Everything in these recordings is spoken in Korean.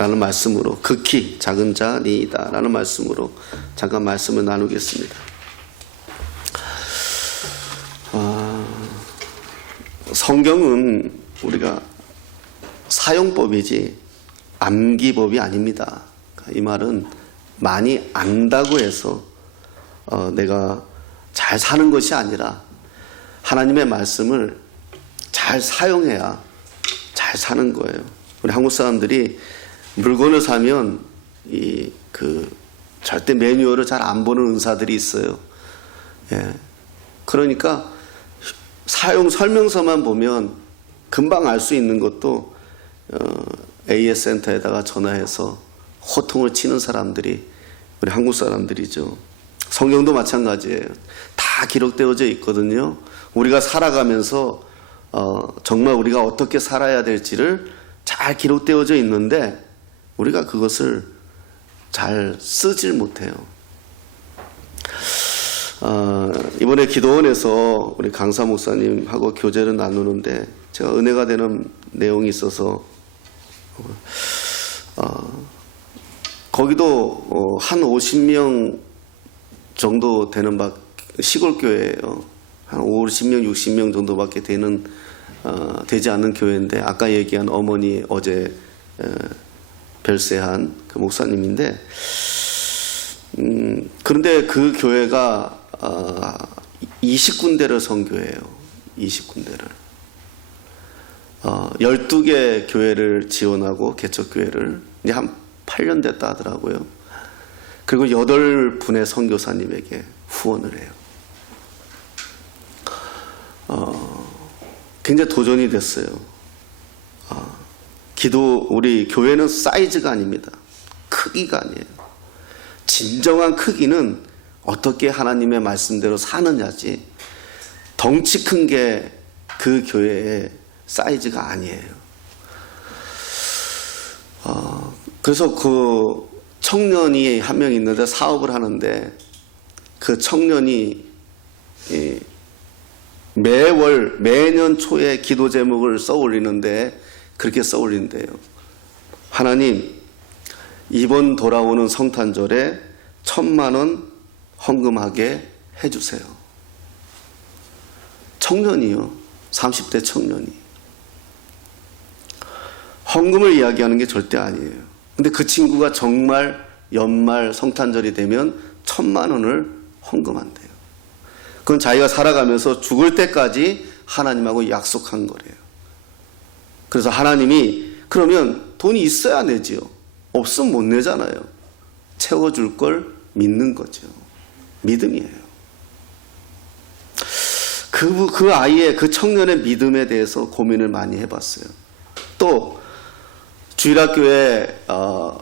라는 말씀으로, 극히 작은 자니이다 라는 말씀으로 잠깐 말씀을 나누겠습니다. 성경은 우리가 사용법이지 암기법이 아닙니다. 이 말은 많이 안다고 해서 내가 잘 사는 것이 아니라 하나님의 말씀을 잘 사용해야 잘 사는 거예요. 우리 한국 사람들이 물건을 사면 절대 매뉴얼을 잘 안 보는 은사들이 있어요. 예. 그러니까 사용 설명서만 보면 금방 알 수 있는 것도 AS 센터에다가 전화해서 호통을 치는 사람들이 우리 한국 사람들이죠. 성경도 마찬가지예요. 다 기록되어져 있거든요. 우리가 살아가면서 정말 우리가 어떻게 살아야 될지를 잘 기록되어져 있는데 우리가 그것을 잘 쓰질 못해요. 이번에 기도원에서 우리 강사 목사님하고 교제를 나누는데 제가 은혜가 되는 내용이 있어서 거기도 한 50명 정도 되는 시골 교회예요. 한 50명, 60명 정도밖에 되지 않는 교회인데 아까 얘기한 어머니 어제 별세한 그 목사님인데 그런데 그 교회가 20군데를 선교해요. 20군데를 12개 교회를 지원하고 개척교회를 이제 한 8년 됐다 하더라고요. 그리고 8분의 선교사님에게 후원을 해요. 굉장히 도전이 됐어요. 우리 교회는 사이즈가 아닙니다. 크기가 아니에요. 진정한 크기는 어떻게 하나님의 말씀대로 사느냐지 덩치 큰 게 그 교회의 사이즈가 아니에요. 그래서 그 청년이 한 명 있는데 사업을 하는데 그 청년이 매년 초에 기도 제목을 써올리는데 그렇게 써올린대요. 하나님, 이번 돌아오는 성탄절에 1,000만 원 헌금하게 해주세요. 청년이요. 30대 청년이. 헌금을 이야기하는 게 절대 아니에요. 근데 그 친구가 정말 연말 성탄절이 되면 1,000만 원을 헌금한대요. 그건 자기가 살아가면서 죽을 때까지 하나님하고 약속한 거래요. 그래서 하나님이 그러면 돈이 있어야 내지요. 없으면 못 내잖아요. 채워줄 걸 믿는 거죠. 믿음이에요. 그 아이의, 그 청년의 믿음에 대해서 고민을 많이 해봤어요. 또 주일학교에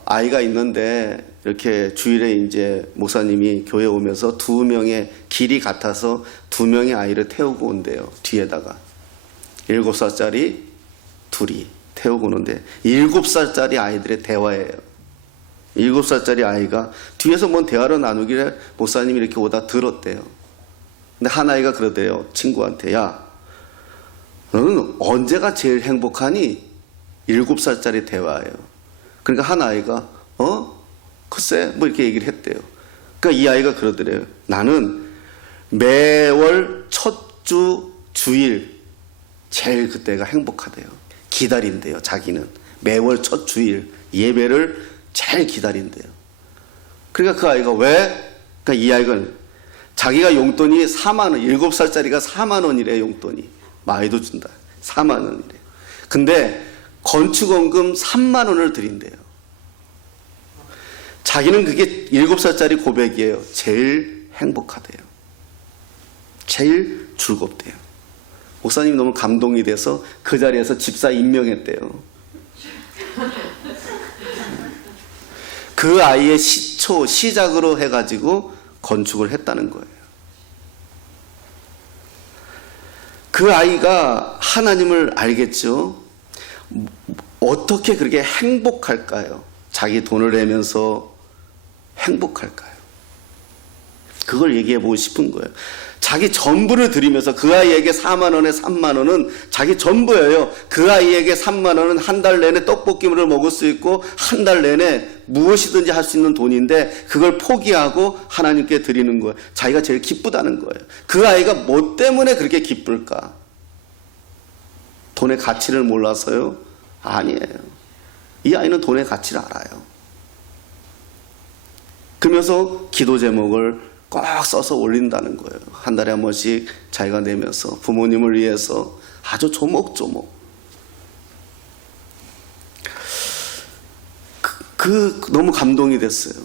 아이가 있는데 이렇게 주일에 이제 목사님이 교회 오면서 2명의 길이 같아서 2명의 아이를 태우고 온대요. 뒤에다가 7살짜리 둘이 태우고 오는데 7살짜리 아이들의 대화예요. 7살짜리 아이가 뒤에서 뭔 대화를 나누길래 목사님이 이렇게 오다 들었대요. 근데 한 아이가 그러대요. 친구한테, 야, 너는 언제가 제일 행복하니? 7살짜리 대화예요. 그러니까 한 아이가 글쎄 뭐 이렇게 얘기를 했대요. 그러니까 이 아이가 그러더래요. 나는 매월 첫 주 주일 제일 그때가 행복하대요. 기다린대요. 자기는 매월 첫 주일 예배를 제일 기다린대요. 그러니까 그 아이가 왜? 그러니까 이 아이가 자기가 용돈이 4만 원, 7살짜리가 4만 원이래. 용돈이 많이도 준다. 4만 원이래. 근데 건축원금 3만 원을 드린대요. 자기는 그게 7살짜리 고백이에요. 제일 행복하대요. 제일 즐겁대요. 목사님이 너무 감동이 돼서 그 자리에서 집사 임명했대요. 그 아이의 시작으로 해가지고 건축을 했다는 거예요. 그 아이가 하나님을 알겠죠? 어떻게 그렇게 행복할까요? 자기 돈을 내면서 행복할까요? 그걸 얘기해 보고 싶은 거예요. 자기 전부를 드리면서 그 아이에게 4만 원에 3만 원은 자기 전부예요. 그 아이에게 3만 원은 한 달 내내 떡볶이를 먹을 수 있고 한 달 내내 무엇이든지 할 수 있는 돈인데 그걸 포기하고 하나님께 드리는 거예요. 자기가 제일 기쁘다는 거예요. 그 아이가 뭐 때문에 그렇게 기쁠까? 돈의 가치를 몰라서요? 아니에요. 이 아이는 돈의 가치를 알아요. 그러면서 기도 제목을 꼭 써서 올린다는 거예요. 한 달에 한 번씩 자기가 내면서 부모님을 위해서 아주 조목조목. 너무 감동이 됐어요.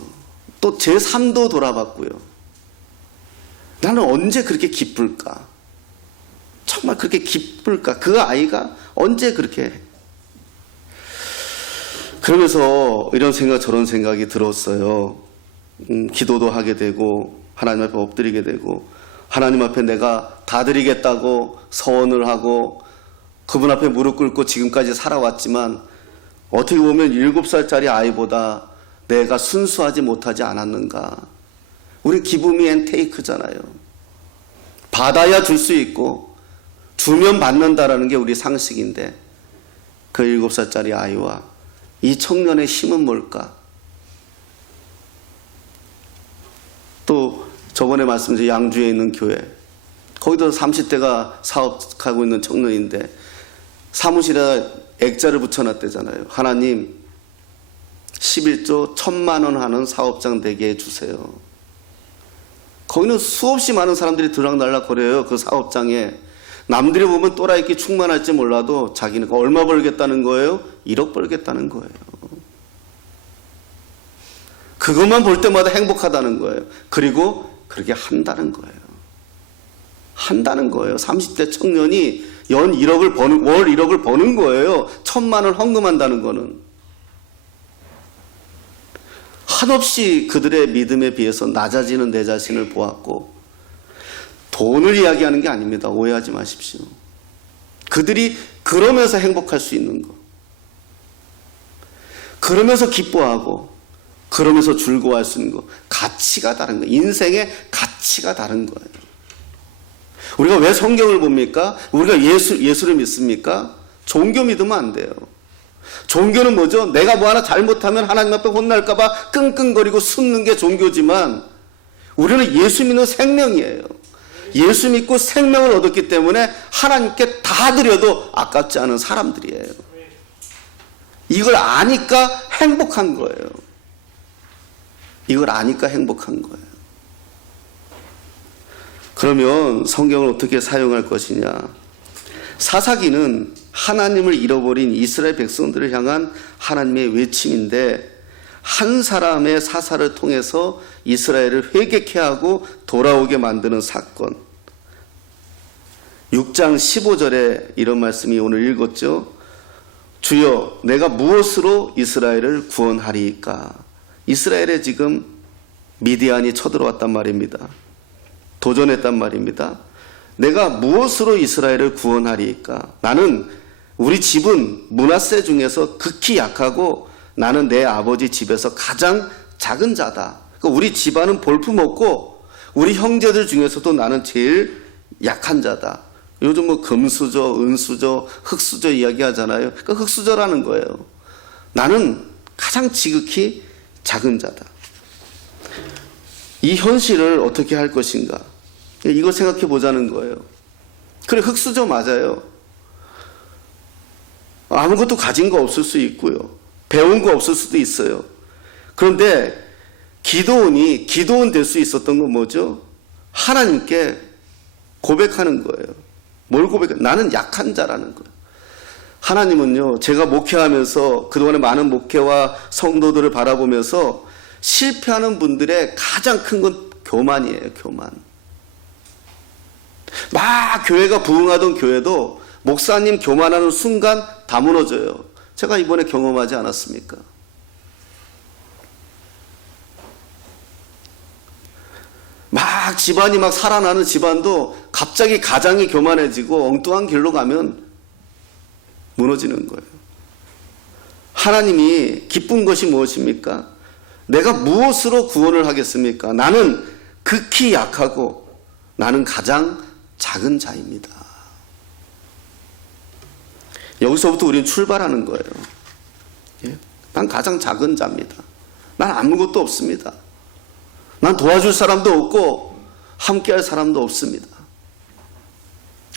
또 제 삶도 돌아봤고요. 나는 언제 그렇게 기쁠까? 정말 그렇게 기쁠까? 그 아이가 언제 그렇게 해? 그러면서 이런 생각 저런 생각이 들었어요. 기도도 하게 되고 하나님 앞에 엎드리게 되고 하나님 앞에 내가 다 드리겠다고 서원을 하고 그분 앞에 무릎 꿇고 지금까지 살아왔지만 어떻게 보면 7살짜리 아이보다 내가 순수하지 못하지 않았는가. 우리 기브미 앤 테이크잖아요. 받아야 줄 수 있고 주면 받는다라는 게 우리 상식인데 그 7살짜리 아이와 이 청년의 힘은 뭘까? 또 저번에 말씀드린 양주에 있는 교회, 거기도 30대가 사업하고 있는 청년인데 사무실에 액자를 붙여놨대잖아요. 하나님 11조 1,000만 원 하는 사업장 되게 해주세요. 거기는 수없이 많은 사람들이 들락날락 거려요. 그 사업장에. 남들이 보면 또라이끼 충만할지 몰라도 자기는 얼마 벌겠다는 거예요? 1억 벌겠다는 거예요. 그것만 볼 때마다 행복하다는 거예요. 그리고 그렇게 한다는 거예요. 한다는 거예요. 30대 청년이 월 1억을 버는 거예요. 1,000만 원 헌금한다는 거는. 한없이 그들의 믿음에 비해서 낮아지는 내 자신을 보았고, 돈을 이야기하는 게 아닙니다. 오해하지 마십시오. 그들이 그러면서 행복할 수 있는 거. 그러면서 기뻐하고, 그러면서 즐거워할 수 있는 거. 가치가 다른 거예요. 인생의 가치가 다른 거예요. 우리가 왜 성경을 봅니까? 우리가 예수를 믿습니까? 종교 믿으면 안 돼요. 종교는 뭐죠? 내가 뭐 하나 잘못하면 하나님 앞에 혼날까봐 끙끙거리고 숨는 게 종교지만 우리는 예수 믿는 생명이에요. 예수 믿고 생명을 얻었기 때문에 하나님께 다 드려도 아깝지 않은 사람들이에요. 이걸 아니까 행복한 거예요. 이걸 아니까 행복한 거예요. 그러면 성경을 어떻게 사용할 것이냐? 사사기는 하나님을 잃어버린 이스라엘 백성들을 향한 하나님의 외침인데 한 사람의 사사를 통해서 이스라엘을 회개케 하고 돌아오게 만드는 사건. 6장 15절에 이런 말씀이 오늘 읽었죠. 주여 내가 무엇으로 이스라엘을 구원하리이까? 이스라엘에 지금 미디안이 쳐들어왔단 말입니다. 도전했단 말입니다. 내가 무엇으로 이스라엘을 구원하리이까? 나는 우리 집은 므낫세 중에서 극히 약하고 나는 내 아버지 집에서 가장 작은 자다. 그러니까 우리 집안은 볼품없고 우리 형제들 중에서도 나는 제일 약한 자다. 요즘 뭐 금수저, 은수저, 흙수저 이야기하잖아요. 그러니까 흙수저라는 거예요. 나는 가장 지극히 작은 자다. 이 현실을 어떻게 할 것인가? 이걸 생각해 보자는 거예요. 그래, 흙수저 맞아요. 아무것도 가진 거 없을 수 있고요. 배운 거 없을 수도 있어요. 그런데 기도원 될 수 있었던 건 뭐죠? 하나님께 고백하는 거예요. 뭘 고백해? 나는 약한 자라는 거예요. 하나님은요, 제가 목회하면서 그동안에 많은 목회와 성도들을 바라보면서 실패하는 분들의 가장 큰 건 교만이에요. 교만. 막 교회가 부흥하던 교회도 목사님 교만하는 순간 다 무너져요. 제가 이번에 경험하지 않았습니까? 막 집안이 막 살아나는 집안도 갑자기 가장이 교만해지고 엉뚱한 길로 가면 무너지는 거예요. 하나님이 기쁜 것이 무엇입니까? 내가 무엇으로 구원을 하겠습니까? 나는 극히 약하고 나는 가장 작은 자입니다. 여기서부터 우리는 출발하는 거예요. 예? 난 가장 작은 자입니다. 난 아무것도 없습니다. 난 도와줄 사람도 없고 함께할 사람도 없습니다.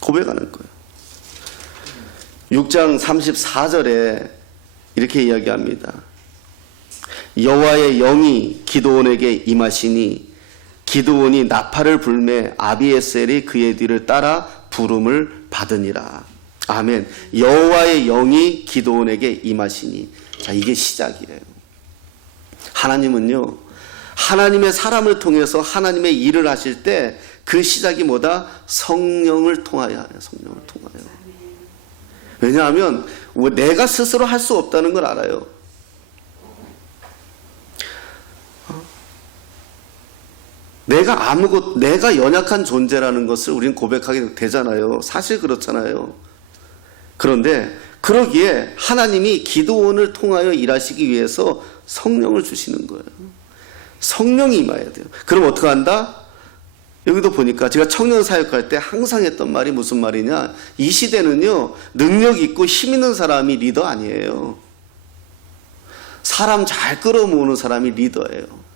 고백하는 거예요. 6장 34절에 이렇게 이야기합니다. 여호와의 영이 기드온에게 임하시니 기드온이 나팔을 불매 아비에셀이 그의 뒤를 따라 부름을 받으니라. 아멘. 여호와의 영이 기드온에게 임하시니. 자, 이게 시작이에요. 하나님은요, 하나님의 사람을 통해서 하나님의 일을 하실 때 그 시작이 뭐다? 성령을 통하여 해요. 성령을 통하여. 왜냐하면 내가 스스로 할 수 없다는 걸 알아요. 내가 연약한 존재라는 것을 우리는 고백하게 되잖아요. 사실 그렇잖아요. 그런데 그러기에 하나님이 기드온을 통하여 일하시기 위해서 성령을 주시는 거예요. 성령이 임해야 돼요. 그럼 어떻게 한다? 여기도 보니까 제가 청년 사역할 때 항상 했던 말이 무슨 말이냐? 이 시대는요, 능력 있고 힘 있는 사람이 리더 아니에요. 사람 잘 끌어모으는 사람이 리더예요.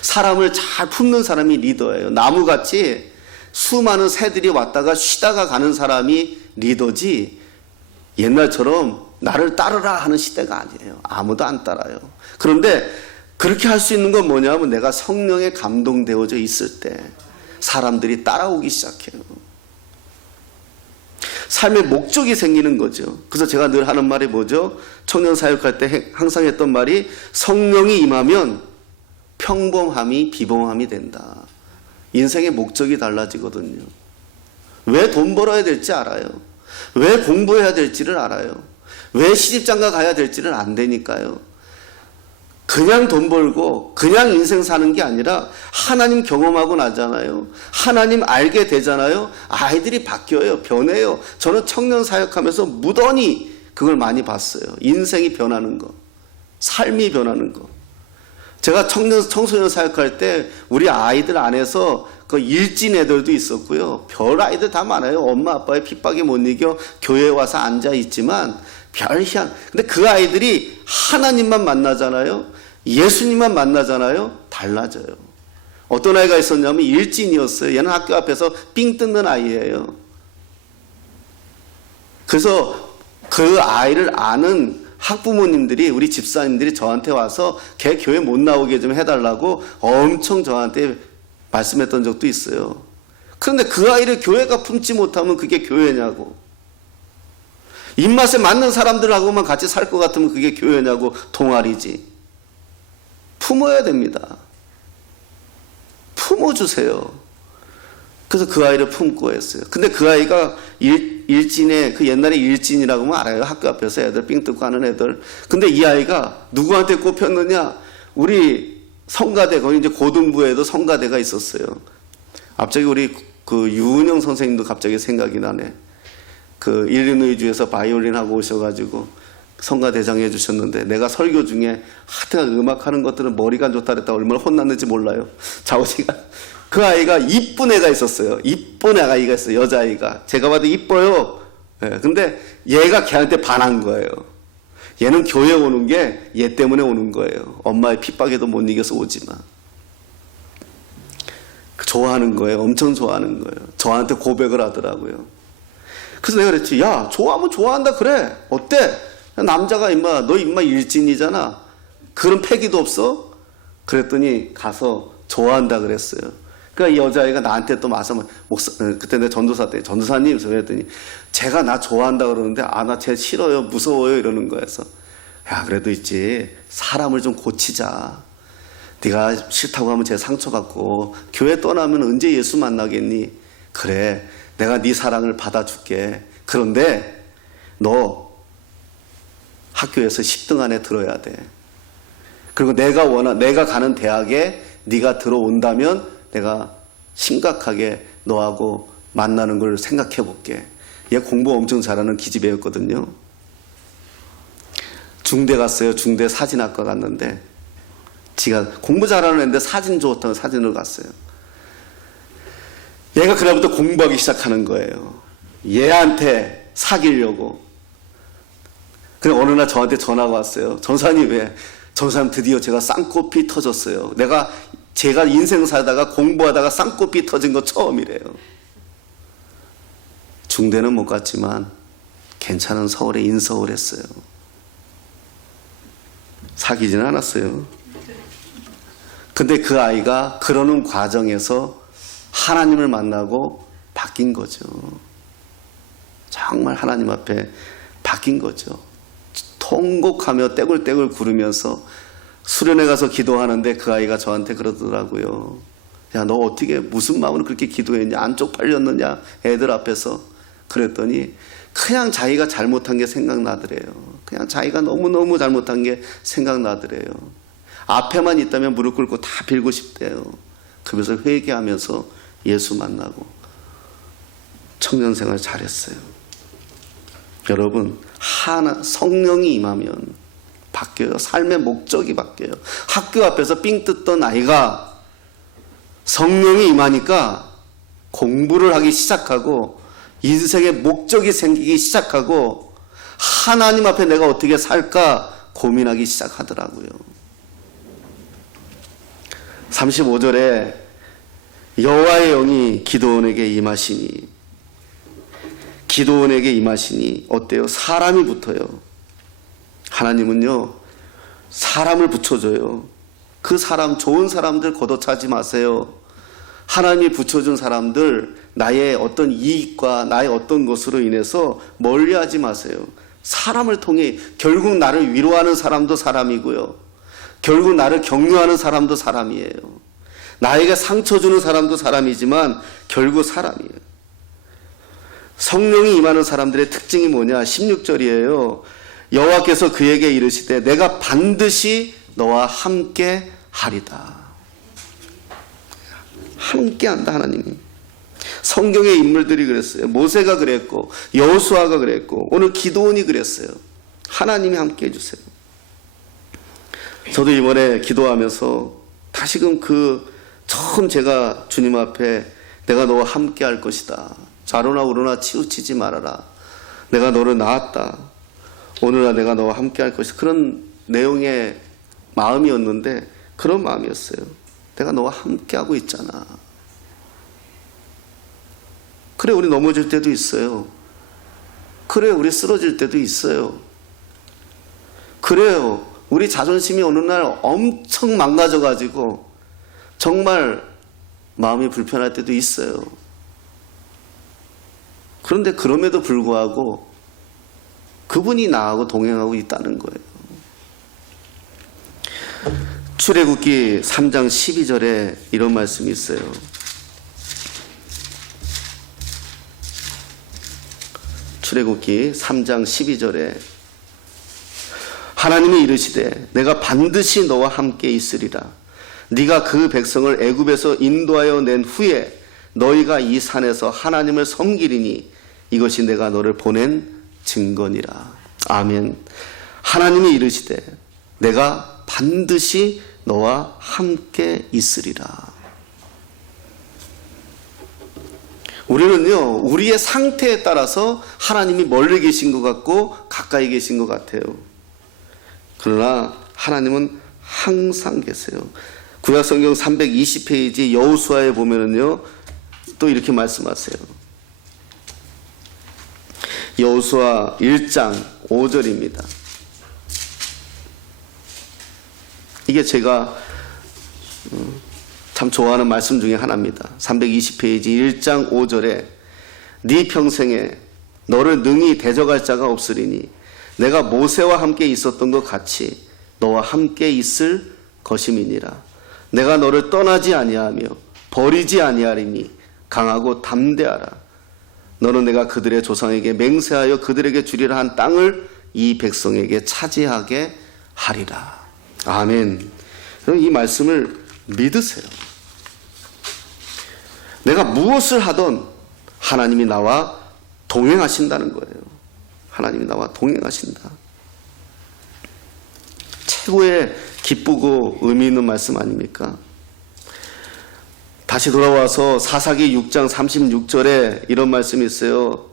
사람을 잘 품는 사람이 리더예요. 나무같이 수많은 새들이 왔다가 쉬다가 가는 사람이 리더지, 옛날처럼 나를 따르라 하는 시대가 아니에요. 아무도 안 따라요. 그런데 그렇게 할 수 있는 건 뭐냐면 내가 성령에 감동되어져 있을 때 사람들이 따라오기 시작해요. 삶의 목적이 생기는 거죠. 그래서 제가 늘 하는 말이 뭐죠? 청년 사역할 때 항상 했던 말이 성령이 임하면 평범함이 비범함이 된다. 인생의 목적이 달라지거든요. 왜 돈 벌어야 될지 알아요. 왜 공부해야 될지를 알아요. 왜 시집장가 가야 될지를 안 되니까요. 그냥 돈 벌고 그냥 인생 사는 게 아니라 하나님 경험하고 나잖아요. 하나님 알게 되잖아요. 아이들이 바뀌어요. 변해요. 저는 청년 사역하면서 무던히 그걸 많이 봤어요. 인생이 변하는 거, 삶이 변하는 거. 제가 청소년 사역할 때 우리 아이들 안에서 그 일진 애들도 있었고요. 별 아이들 다 많아요. 엄마 아빠의 핍박에 못 이겨 교회에 와서 앉아 있지만 별 희한. 근데 그 아이들이 하나님만 만나잖아요. 예수님만 만나잖아요. 달라져요. 어떤 아이가 있었냐면 일진이었어요. 얘는 학교 앞에서 삥 뜯는 아이예요. 그래서 그 아이를 아는 학부모님들이, 우리 집사님들이 저한테 와서 걔 교회 못 나오게 좀 해달라고 엄청 저한테 말씀했던 적도 있어요. 그런데 그 아이를 교회가 품지 못하면 그게 교회냐고. 입맛에 맞는 사람들하고만 같이 살 것 같으면 그게 교회냐고. 동아리지. 품어야 됩니다. 품어주세요. 그래서 그 아이를 품고 했어요. 근데 그 아이가 일진의, 그 옛날에 일진이라고 하면 알아요. 학교 앞에서 애들 삥 뜯고 하는 애들. 근데 이 아이가 누구한테 꼽혔느냐? 우리 성가대, 거기 이제 고등부에도 성가대가 있었어요. 갑자기 우리 그 유은영 선생님도 갑자기 생각이 나네. 그 일리노이주에서 바이올린 하고 오셔가지고 성가대장 해주셨는데, 내가 설교 중에 하여튼 음악하는 것들은 머리가 안 좋다 그랬다 얼마나 혼났는지 몰라요. 자오지가. 그 아이가 이쁜 애가 있었어요. 이쁜 아이가 있어요. 여자아이가. 제가 봐도 이뻐요. 네, 근데 얘가 걔한테 반한 거예요. 얘는 교회 오는 게 얘 때문에 오는 거예요. 엄마의 핍박에도 못 이겨서 오지만. 좋아하는 거예요. 엄청 좋아하는 거예요. 저한테 고백을 하더라고요. 그래서 내가 그랬지. 야, 좋아하면 좋아한다 그래. 어때? 남자가 너 일진이잖아. 그런 패기도 없어? 그랬더니 가서 좋아한다 그랬어요. 그러니까 이 여자아이가 나한테 또 와서 그때 내가 전도사 때 전도사님 그랬더니 제가 나 좋아한다 그러는데 나 쟤 싫어요, 무서워요 이러는 거여서, 야 그래도 있지, 사람을 좀 고치자. 네가 싫다고 하면 쟤 상처받고 교회 떠나면 언제 예수 만나겠니? 그래, 내가 네 사랑을 받아줄게. 그런데 너 학교에서 10등 안에 들어야 돼. 그리고 내가 가는 대학에 네가 들어온다면 내가 심각하게 너하고 만나는 걸 생각해 볼게. 얘 공부 엄청 잘하는 기집애였거든요. 중대 갔어요. 중대 사진학과 갔는데 지가 공부 잘하는 애인데 사진 좋다고 사진을 갔어요. 얘가 그다음부터 공부하기 시작하는 거예요. 얘한테 사귀려고. 근데 어느 날 저한테 전화가 왔어요. 전사님, 전사님 드디어 제가 쌍코피 터졌어요. 제가 인생 살다가 공부하다가 쌍코피 터진 거 처음이래요. 중대는 못 갔지만 괜찮은 서울에 인서울 했어요. 사귀지는 않았어요. 근데 그 아이가 그러는 과정에서 하나님을 만나고 바뀐 거죠. 정말 하나님 앞에 바뀐 거죠. 통곡하며 떼굴떼굴 구르면서 수련회 가서 기도하는데 그 아이가 저한테 그러더라고요. 야, 너 어떻게 무슨 마음으로 그렇게 기도했냐? 안 쪽팔렸느냐? 애들 앞에서. 그랬더니 그냥 자기가 잘못한 게 생각나더래요. 그냥 자기가 너무너무 잘못한 게 생각나더래요. 앞에만 있다면 무릎 꿇고 다 빌고 싶대요. 그래서 회개하면서 예수 만나고 청년 생활 잘했어요. 여러분, 성령이 임하면 바뀌어요. 삶의 목적이 바뀌어요. 학교 앞에서 삥 뜯던 아이가 성령이 임하니까 공부를 하기 시작하고 인생의 목적이 생기기 시작하고 하나님 앞에 내가 어떻게 살까 고민하기 시작하더라고요. 35절에 여호와의 영이 기드온에게 임하시니 어때요? 사람이 붙어요. 하나님은요, 사람을 붙여줘요. 그 사람, 좋은 사람들 걷어차지 마세요. 하나님이 붙여준 사람들, 나의 어떤 이익과 나의 어떤 것으로 인해서 멀리하지 마세요. 사람을 통해 결국 나를 위로하는 사람도 사람이고요. 결국 나를 격려하는 사람도 사람이에요. 나에게 상처 주는 사람도 사람이지만 결국 사람이에요. 성령이 임하는 사람들의 특징이 뭐냐? 16절이에요. 여호와께서 그에게 이르시되 내가 반드시 너와 함께 하리다. 함께 한다, 하나님이. 성경의 인물들이 그랬어요. 모세가 그랬고 여호수아가 그랬고 오늘 기드온이 그랬어요. 하나님이 함께 해주세요. 저도 이번에 기도하면서 다시금 처음 제가 주님 앞에 내가 너와 함께 할 것이다. 좌로나 우로나 치우치지 말아라. 내가 너를 낳았다. 오늘날 내가 너와 함께 할 것이다. 그런 내용의 마음이었는데 그런 마음이었어요. 내가 너와 함께 하고 있잖아. 그래, 우리 넘어질 때도 있어요. 그래, 우리 쓰러질 때도 있어요. 그래요, 우리 자존심이 어느 날 엄청 망가져가지고 정말 마음이 불편할 때도 있어요. 그런데 그럼에도 불구하고 그분이 나하고 동행하고 있다는 거예요. 출애굽기 3장 12절에 이런 말씀이 있어요. 출애굽기 3장 12절에 하나님이 이르시되 내가 반드시 너와 함께 있으리라. 네가 그 백성을 애굽에서 인도하여 낸 후에 너희가 이 산에서 하나님을 섬기리니 이것이 내가 너를 보낸 증거니라. 아멘. 하나님이 이르시되 내가 반드시 너와 함께 있으리라. 우리는요, 우리의 상태에 따라서 하나님이 멀리 계신 것 같고 가까이 계신 것 같아요. 그러나 하나님은 항상 계세요. 구약성경 320페이지 여호수아에 보면은요, 또 이렇게 말씀하세요. 여호수아 1장 5절입니다. 이게 제가 참 좋아하는 말씀 중에 하나입니다. 320페이지 1장 5절에 네 평생에 너를 능히 대적할 자가 없으리니 내가 모세와 함께 있었던 것 같이 너와 함께 있을 것임이니라. 내가 너를 떠나지 아니하며 버리지 아니하리니 강하고 담대하라. 너는 내가 그들의 조상에게 맹세하여 그들에게 주리라 한 땅을 이 백성에게 차지하게 하리라. 아멘. 이 말씀을 믿으세요. 내가 무엇을 하던 하나님이 나와 동행하신다는 거예요. 하나님이 나와 동행하신다. 최고의 기쁘고 의미 있는 말씀 아닙니까? 다시 돌아와서 사사기 6장 36절에 이런 말씀이 있어요.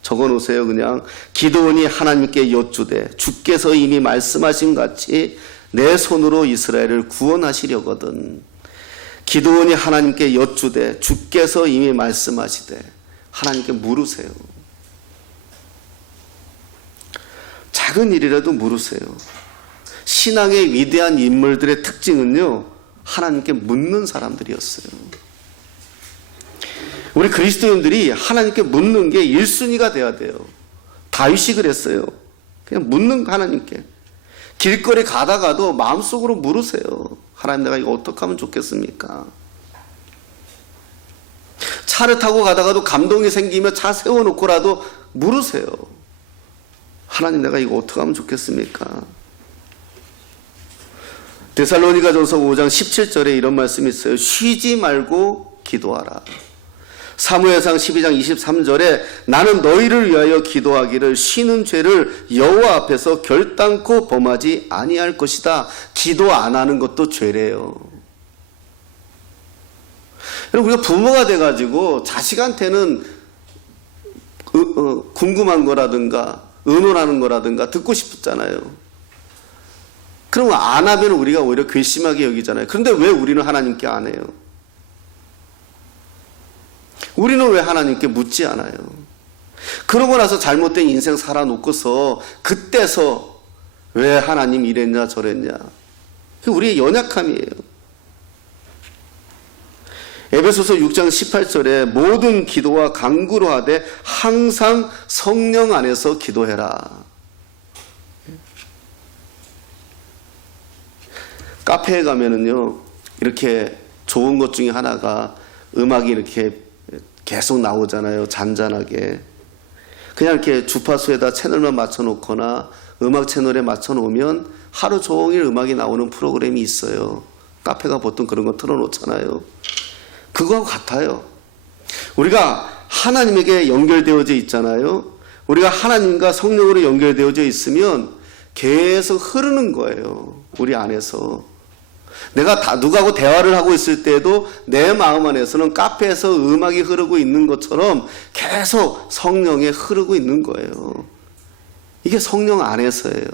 적어 놓으세요. 그냥 기드온이 하나님께 여쭈되 주께서 이미 말씀하신 같이 내 손으로 이스라엘을 구원하시려거든. 기드온이 하나님께 여쭈되 주께서 이미 말씀하시되 하나님께 물으세요. 작은 일이라도 물으세요. 신앙의 위대한 인물들의 특징은요, 하나님께 묻는 사람들이었어요. 우리 그리스도인들이 하나님께 묻는 게 1순위가 돼야 돼요. 다윗이 그랬어요. 그냥 묻는 거 하나님께. 길거리 가다가도 마음속으로 물으세요. 하나님, 내가 이거 어떻게 하면 좋겠습니까? 차를 타고 가다가도 감동이 생기며 차 세워놓고라도 물으세요. 하나님, 내가 이거 어떻게 하면 좋겠습니까? 데살로니가전서 5장 17절에 이런 말씀이 있어요. 쉬지 말고 기도하라. 사무엘상 12장 23절에 나는 너희를 위하여 기도하기를 쉬는 죄를 여호와 앞에서 결단코 범하지 아니할 것이다. 기도 안 하는 것도 죄래요. 여러분, 우리가 부모가 돼가지고 자식한테는 궁금한 거라든가 의논하는 거라든가 듣고 싶잖아요. 그러면 안 하면 우리가 오히려 괘씸하게 여기잖아요. 그런데 왜 우리는 하나님께 안 해요? 우리는 왜 하나님께 묻지 않아요? 그러고 나서 잘못된 인생 살아놓고서 그때서 왜 하나님 이랬냐 저랬냐. 그게 우리의 연약함이에요. 에베소서 6장 18절에 모든 기도와 간구로 하되 항상 성령 안에서 기도해라. 카페에 가면은요, 이렇게 좋은 것 중에 하나가 음악이 이렇게 계속 나오잖아요. 잔잔하게. 그냥 이렇게 주파수에다 채널만 맞춰놓거나 음악 채널에 맞춰놓으면 하루 종일 음악이 나오는 프로그램이 있어요. 카페가 보통 그런 거 틀어놓잖아요. 그거하고 같아요. 우리가 하나님에게 연결되어져 있잖아요. 우리가 하나님과 성령으로 연결되어져 있으면 계속 흐르는 거예요. 우리 안에서. 내가 누구하고 대화를 하고 있을 때도 내 마음 안에서는 카페에서 음악이 흐르고 있는 것처럼 계속 성령에 흐르고 있는 거예요. 이게 성령 안에서예요.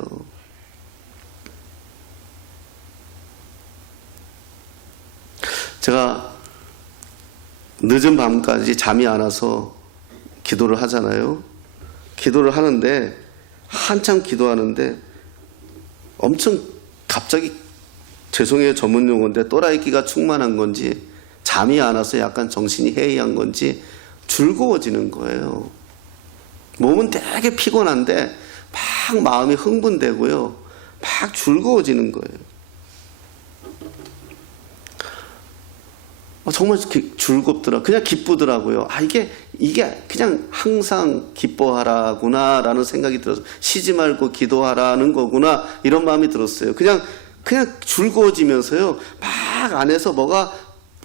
제가 늦은 밤까지 잠이 안 와서 기도를 하잖아요. 기도를 하는데 한참 기도하는데 엄청 갑자기 죄송해요, 전문 용어인데 또라이기가 충만한 건지 잠이 안 와서 약간 정신이 해이한 건지 즐거워지는 거예요. 몸은 되게 피곤한데 막 마음이 흥분되고요. 막 즐거워지는 거예요. 정말 즐겁더라. 그냥 기쁘더라고요. 이게 그냥 항상 기뻐하라구나 라는 생각이 들어서 쉬지 말고 기도하라는 거구나 이런 마음이 들었어요. 그냥 즐거워지면서요. 막 안에서 뭐가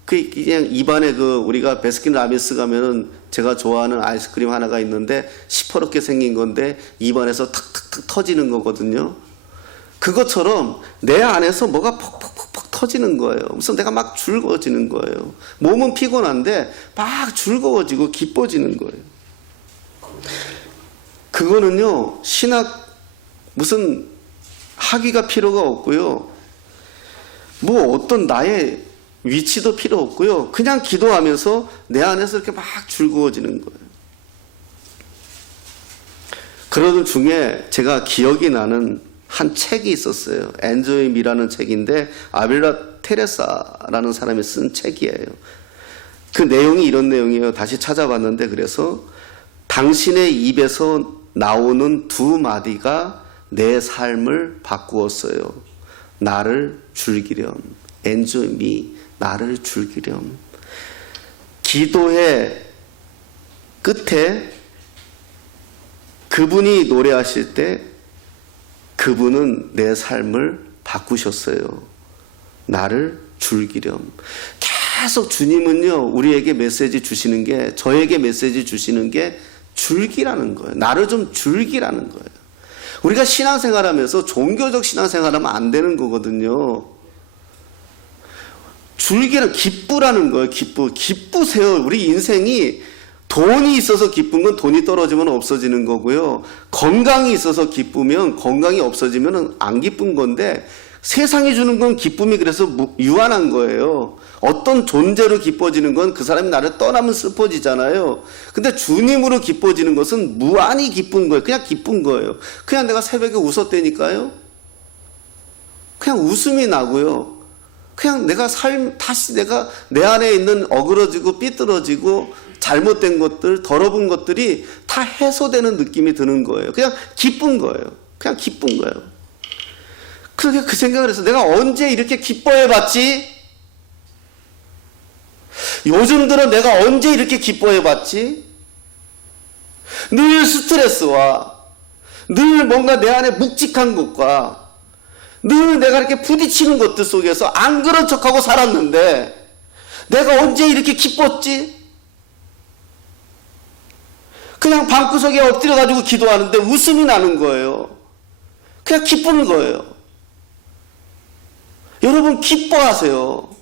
그냥 입안에 우리가 베스킨라빈스 가면은 제가 좋아하는 아이스크림 하나가 있는데 시퍼렇게 생긴 건데 입안에서 탁탁탁 터지는 거거든요. 그것처럼 내 안에서 뭐가 퍽퍽퍽퍽 터지는 거예요. 그래서 내가 막 즐거워지는 거예요. 몸은 피곤한데 막 즐거워지고 기뻐지는 거예요. 그거는요, 신학 무슨 학위가 필요가 없고요. 뭐 어떤 나의 위치도 필요 없고요. 그냥 기도하면서 내 안에서 이렇게 막 즐거워지는 거예요. 그러던 중에 제가 기억이 나는 한 책이 있었어요. 엔조이 미라는 책인데 아빌라 테레사라는 사람이 쓴 책이에요. 그 내용이 이런 내용이에요. 다시 찾아봤는데 그래서 당신의 입에서 나오는 두 마디가 내 삶을 바꾸었어요. 나를 즐기렴. Enjoy me. 나를 즐기렴. 기도의 끝에 그분이 노래하실 때 그분은 내 삶을 바꾸셨어요. 나를 즐기렴. 계속 주님은요, 우리에게 메시지 주시는 게, 저에게 메시지 주시는 게 즐기라는 거예요. 나를 좀 즐기라는 거예요. 우리가 신앙생활하면서 종교적 신앙생활하면 안 되는 거거든요. 줄기는 기쁘라는 거예요. 기쁘세요. 우리 인생이 돈이 있어서 기쁜 건 돈이 떨어지면 없어지는 거고요. 건강이 있어서 기쁘면 건강이 없어지면 안 기쁜 건데, 세상이 주는 건 기쁨이 그래서 유한한 거예요. 어떤 존재로 기뻐지는 건 그 사람이 나를 떠나면 슬퍼지잖아요. 근데 주님으로 기뻐지는 것은 무한히 기쁜 거예요. 그냥 기쁜 거예요. 그냥 내가 새벽에 웃었다니까요. 그냥 웃음이 나고요. 그냥 다시 내가 내 안에 있는 어그러지고 삐뚤어지고 잘못된 것들, 더러운 것들이 다 해소되는 느낌이 드는 거예요. 그냥 기쁜 거예요. 그냥 기쁜 거예요. 그렇게 그 생각을 해서 내가 언제 이렇게 기뻐해 봤지? 요즘 들어 내가 언제 이렇게 기뻐해 봤지? 늘 스트레스와 늘 뭔가 내 안에 묵직한 것과 늘 내가 이렇게 부딪히는 것들 속에서 안 그런 척하고 살았는데 내가 언제 이렇게 기뻤지? 그냥 방구석에 엎드려가지고 기도하는데 웃음이 나는 거예요. 그냥 기쁜 거예요. 여러분 기뻐하세요.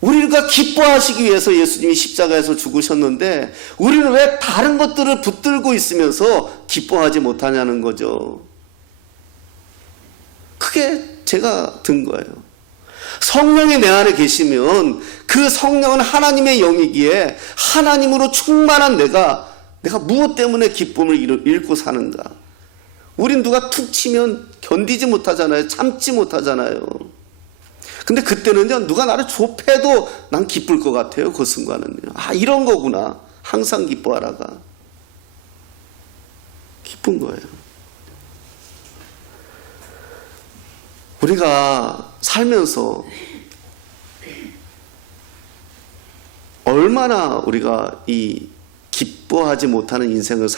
우리가 기뻐하시기 위해서 예수님이 십자가에서 죽으셨는데 우리는 왜 다른 것들을 붙들고 있으면서 기뻐하지 못하냐는 거죠. 그게 제가 든 거예요. 성령이 내 안에 계시면 그 성령은 하나님의 영이기에 하나님으로 충만한 내가 무엇 때문에 기쁨을 잃고 사는가? 우린 누가 툭 치면 견디지 못하잖아요. 참지 못하잖아요. 근데 그때는요, 누가 나를 좁혀도 난 기쁠 것 같아요. 그 순간은요. 이런 거구나. 항상 기뻐하라가. 기쁜 거예요. 우리가 살면서 얼마나 우리가 이 기뻐하지 못하는 인생을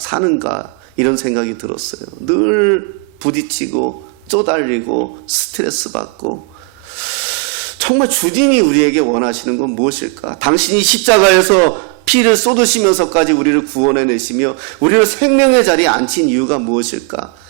사는가 이런 생각이 들었어요. 늘 부딪히고 쪼달리고 스트레스 받고 정말 주님이 우리에게 원하시는 건 무엇일까? 당신이 십자가에서 피를 쏟으시면서까지 우리를 구원해내시며 우리를 생명의 자리에 앉힌 이유가 무엇일까?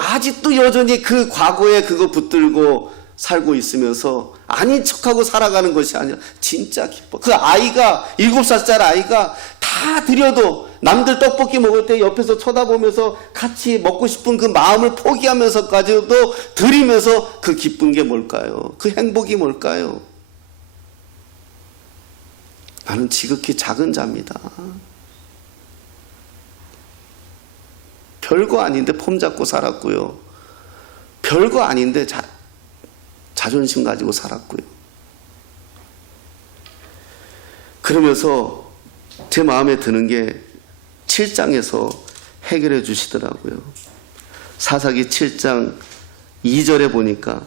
아직도 여전히 그 과거에 그거 붙들고 살고 있으면서 아닌 척하고 살아가는 것이 아니라 진짜 기뻐. 그 아이가 7살짜리 아이가 다 드려도 남들 떡볶이 먹을 때 옆에서 쳐다보면서 같이 먹고 싶은 그 마음을 포기하면서까지도 드리면서 그 기쁜 게 뭘까요? 그 행복이 뭘까요? 나는 지극히 작은 자입니다. 별거 아닌데 폼 잡고 살았고요. 별거 아닌데 자존심 가지고 살았고요. 그러면서 제 마음에 드는 게 7장에서 해결해 주시더라고요. 사사기 7장 2절에 보니까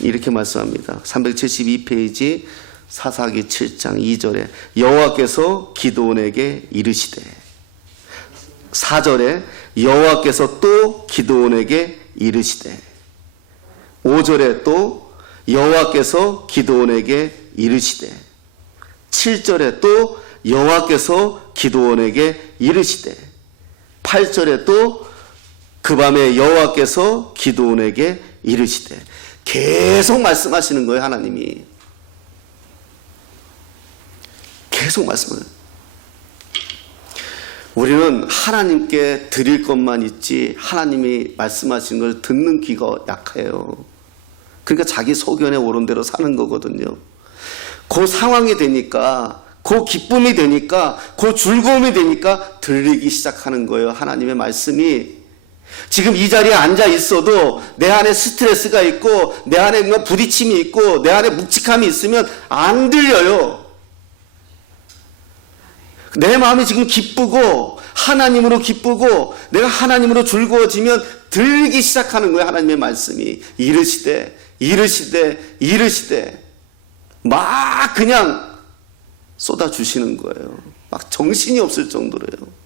이렇게 말씀합니다. 372페이지 사사기 7장 2절에 여호와께서 기드온에게 이르시되, 4절에 여호와께서 또 기드온에게 이르시되, 5절에 또 여호와께서 기드온에게 이르시되, 7절에 또 여호와께서 기드온에게 이르시되, 8절에 또 그 밤에 여호와께서 기드온에게 이르시되, 계속 말씀하시는 거예요. 하나님이 계속 말씀을. 우리는 하나님께 드릴 것만 있지 하나님이 말씀하시는 걸 듣는 귀가 약해요. 그러니까 자기 소견에 오른 대로 사는 거거든요. 그 상황이 되니까, 그 기쁨이 되니까, 그 즐거움이 되니까 들리기 시작하는 거예요. 하나님의 말씀이. 지금 이 자리에 앉아 있어도 내 안에 스트레스가 있고 내 안에 뭔가 부딪힘이 있고 내 안에 묵직함이 있으면 안 들려요. 내 마음이 지금 기쁘고 하나님으로 기쁘고 내가 하나님으로 즐거워지면 들리기 시작하는 거예요. 하나님의 말씀이. 이르시되 이르시되 이르시되 막 그냥 쏟아주시는 거예요. 막 정신이 없을 정도로요.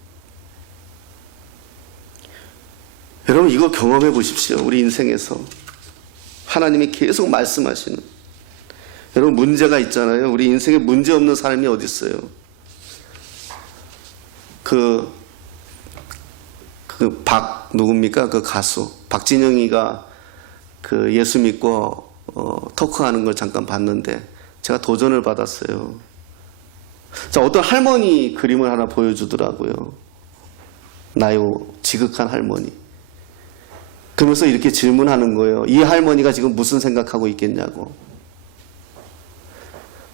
여러분 이거 경험해 보십시오. 우리 인생에서 하나님이 계속 말씀하시는. 여러분 문제가 있잖아요. 우리 인생에 문제 없는 사람이 어디 있어요? 누굽니까? 그 가수 박진영이가 그 예수 믿고 토크하는 걸 잠깐 봤는데 제가 도전을 받았어요. 자, 어떤 할머니 그림을 하나 보여주더라고요. 나요 지극한 할머니. 그러면서 이렇게 질문하는 거예요. 이 할머니가 지금 무슨 생각하고 있겠냐고.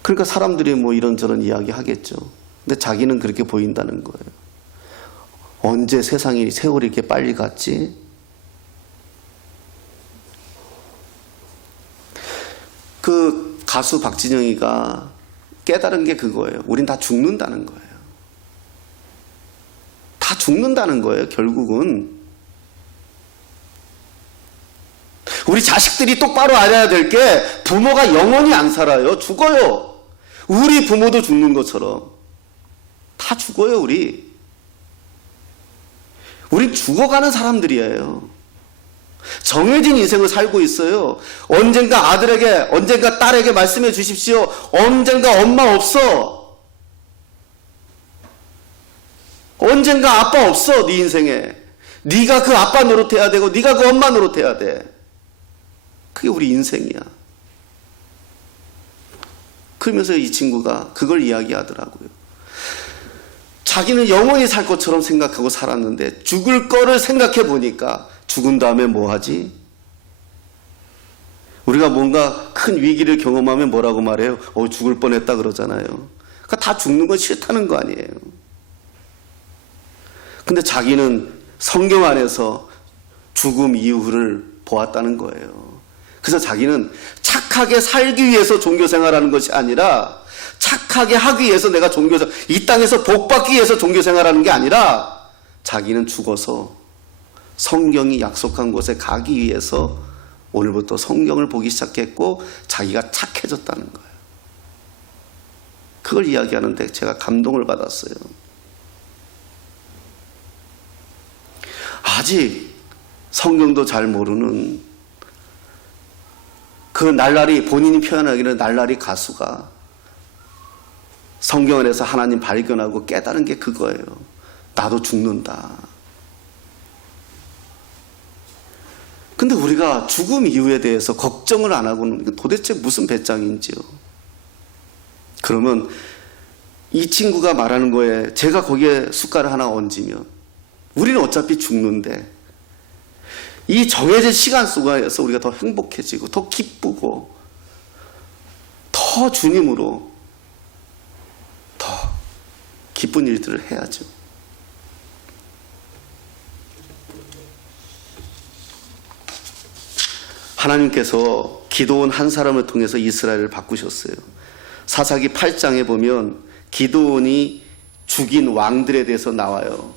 그러니까 사람들이 뭐 이런저런 이야기 하겠죠. 근데 자기는 그렇게 보인다는 거예요. 언제 세상이 세월이 이렇게 빨리 갔지? 그 가수 박진영이가 깨달은 게 그거예요. 우린 다 죽는다는 거예요. 다 죽는다는 거예요, 결국은. 우리 자식들이 똑바로 알아야 될 게 부모가 영원히 안 살아요. 죽어요. 우리 부모도 죽는 것처럼. 다 죽어요, 우리. 우린 죽어가는 사람들이에요. 정해진 인생을 살고 있어요. 언젠가 아들에게, 언젠가 딸에게 말씀해 주십시오. 언젠가 엄마 없어. 언젠가 아빠 없어, 네 인생에. 네가 그 아빠 노릇해야 되고 네가 그 엄마 노릇해야 돼. 그게 우리 인생이야. 그러면서 이 친구가 그걸 이야기하더라고요. 자기는 영원히 살 것처럼 생각하고 살았는데 죽을 거를 생각해 보니까 죽은 다음에 뭐 하지? 우리가 뭔가 큰 위기를 경험하면 뭐라고 말해요? 죽을 뻔했다 그러잖아요. 그러니까 다 죽는 건 싫다는 거 아니에요. 근데 자기는 성경 안에서 죽음 이후를 보았다는 거예요. 그래서 자기는 착하게 살기 위해서 종교생활하는 것이 아니라 착하게 하기 위해서 내가 종교생활, 이 땅에서 복받기 위해서 종교생활하는 게 아니라 자기는 죽어서 성경이 약속한 곳에 가기 위해서 오늘부터 성경을 보기 시작했고 자기가 착해졌다는 거예요. 그걸 이야기하는데 제가 감동을 받았어요. 아직 성경도 잘 모르는 그 날라리, 본인이 표현하기는 날라리 가수가 성경 안에서 하나님 발견하고 깨달은 게 그거예요. 나도 죽는다. 근데 우리가 죽음 이후에 대해서 걱정을 안 하고는 도대체 무슨 배짱인지요. 그러면 이 친구가 말하는 거에 제가 거기에 숟가락 하나 얹으면 우리는 어차피 죽는데 이 정해진 시간 속에서 우리가 더 행복해지고 더 기쁘고 더 주님으로 더 기쁜 일들을 해야죠. 하나님께서 기드온 한 사람을 통해서 이스라엘을 바꾸셨어요. 사사기 8장에 보면 기드온이 죽인 왕들에 대해서 나와요.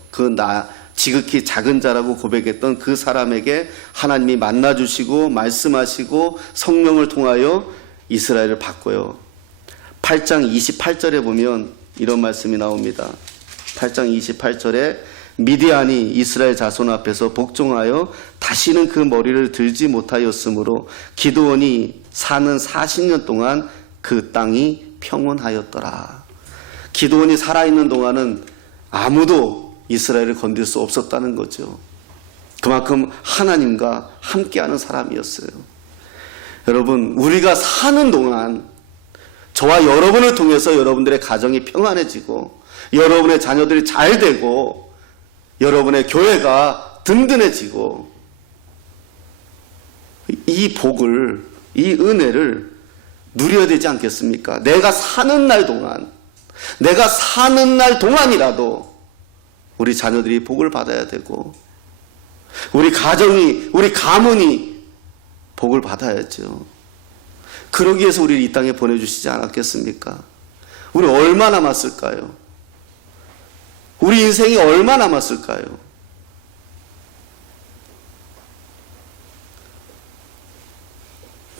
지극히 작은 자라고 고백했던 그 사람에게 하나님이 만나주시고 말씀하시고 성령을 통하여 이스라엘을 바꿔요. 8장 28절에 보면 이런 말씀이 나옵니다. 8장 28절에 미디안이 이스라엘 자손 앞에서 복종하여 다시는 그 머리를 들지 못하였으므로 기드온이 사는 40년 동안 그 땅이 평온하였더라. 기드온이 살아있는 동안은 아무도 이스라엘을 건들 수 없었다는 거죠. 그만큼 하나님과 함께하는 사람이었어요. 여러분, 우리가 사는 동안 저와 여러분을 통해서 여러분들의 가정이 평안해지고 여러분의 자녀들이 잘 되고 여러분의 교회가 든든해지고 이 복을, 이 은혜를 누려야 되지 않겠습니까? 내가 사는 날 동안이라도 우리 자녀들이 복을 받아야 되고 우리 가정이, 우리 가문이 복을 받아야죠. 그러기 위해서 우리를 이 땅에 보내주시지 않았겠습니까? 우리 얼마 남았을까요? 우리 인생이 얼마 남았을까요?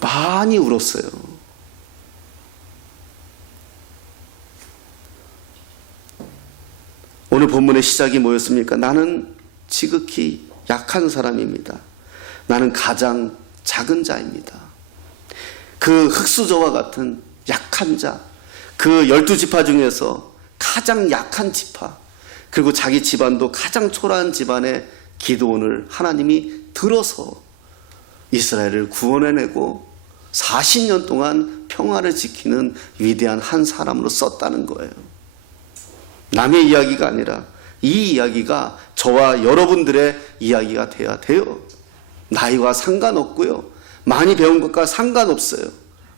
많이 울었어요. 오늘 본문의 시작이 뭐였습니까? 나는 지극히 약한 사람입니다. 나는 가장 작은 자입니다. 그 흙수저와 같은 약한 자, 그 12지파 중에서 가장 약한 지파, 그리고 자기 집안도 가장 초라한 집안의 기드온을 하나님이 들어서 이스라엘을 구원해내고 40년 동안 평화를 지키는 위대한 한 사람으로 썼다는 거예요. 남의 이야기가 아니라 이 이야기가 저와 여러분들의 이야기가 돼야 돼요. 나이와 상관없고요. 많이 배운 것과 상관없어요.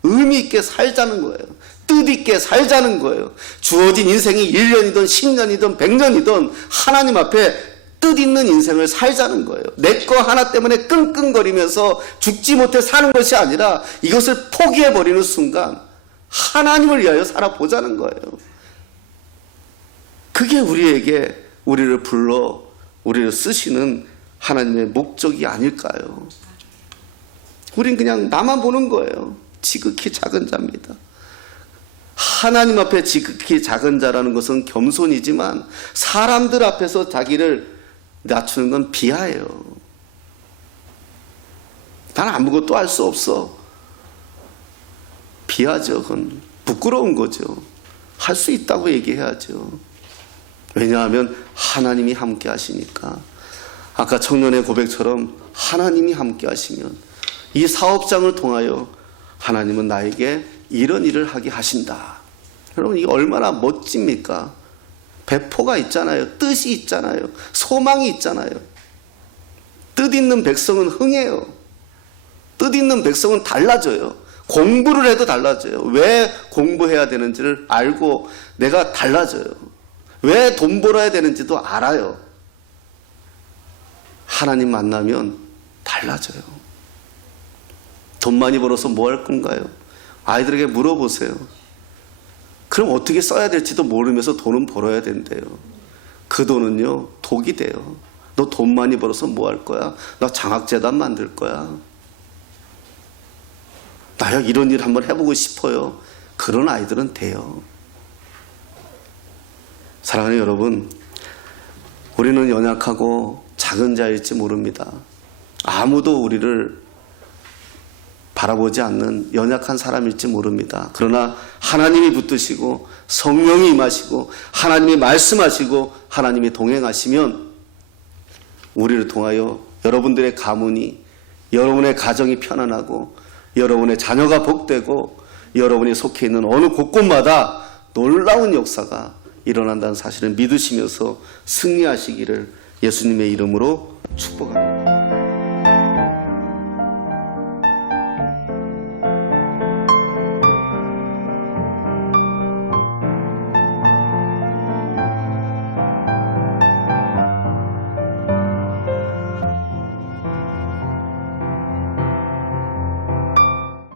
의미 있게 살자는 거예요. 뜻 있게 살자는 거예요. 주어진 인생이 1년이든 10년이든 100년이든 하나님 앞에 뜻 있는 인생을 살자는 거예요. 내 거 하나 때문에 끙끙거리면서 죽지 못해 사는 것이 아니라 이것을 포기해버리는 순간 하나님을 위하여 살아보자는 거예요. 그게 우리를 불러 우리를 쓰시는 하나님의 목적이 아닐까요? 우린 그냥 나만 보는 거예요. 지극히 작은 자입니다. 하나님 앞에 지극히 작은 자라는 것은 겸손이지만 사람들 앞에서 자기를 낮추는 건 비하예요. 나는 아무것도 할 수 없어. 비하죠. 그건 부끄러운 거죠. 할 수 있다고 얘기해야죠. 왜냐하면 하나님이 함께 하시니까. 아까 청년의 고백처럼 하나님이 함께 하시면 이 사업장을 통하여 하나님은 나에게 이런 일을 하게 하신다. 여러분, 이게 얼마나 멋집니까? 배포가 있잖아요. 뜻이 있잖아요. 소망이 있잖아요. 뜻 있는 백성은 흥해요. 뜻 있는 백성은 달라져요. 공부를 해도 달라져요. 왜 공부해야 되는지를 알고 내가 달라져요. 왜 돈 벌어야 되는지도 알아요. 하나님 만나면 달라져요. 돈 많이 벌어서 뭐 할 건가요? 아이들에게 물어보세요. 그럼 어떻게 써야 될지도 모르면서 돈은 벌어야 된대요. 그 돈은요, 독이 돼요. 너 돈 많이 벌어서 뭐 할 거야? 나 장학재단 만들 거야. 나 이런 일 한번 해보고 싶어요. 그런 아이들은 돼요. 사랑하는 여러분, 우리는 연약하고 작은 자일지 모릅니다. 아무도 우리를 바라보지 않는 연약한 사람일지 모릅니다. 그러나 하나님이 붙드시고 성령이 임하시고 하나님이 말씀하시고 하나님이 동행하시면 우리를 통하여 여러분들의 가문이, 여러분의 가정이 편안하고 여러분의 자녀가 복되고 여러분이 속해 있는 어느 곳곳마다 놀라운 역사가 일어난다는 사실을 믿으시면서 승리하시기를 예수님의 이름으로 축복합니다.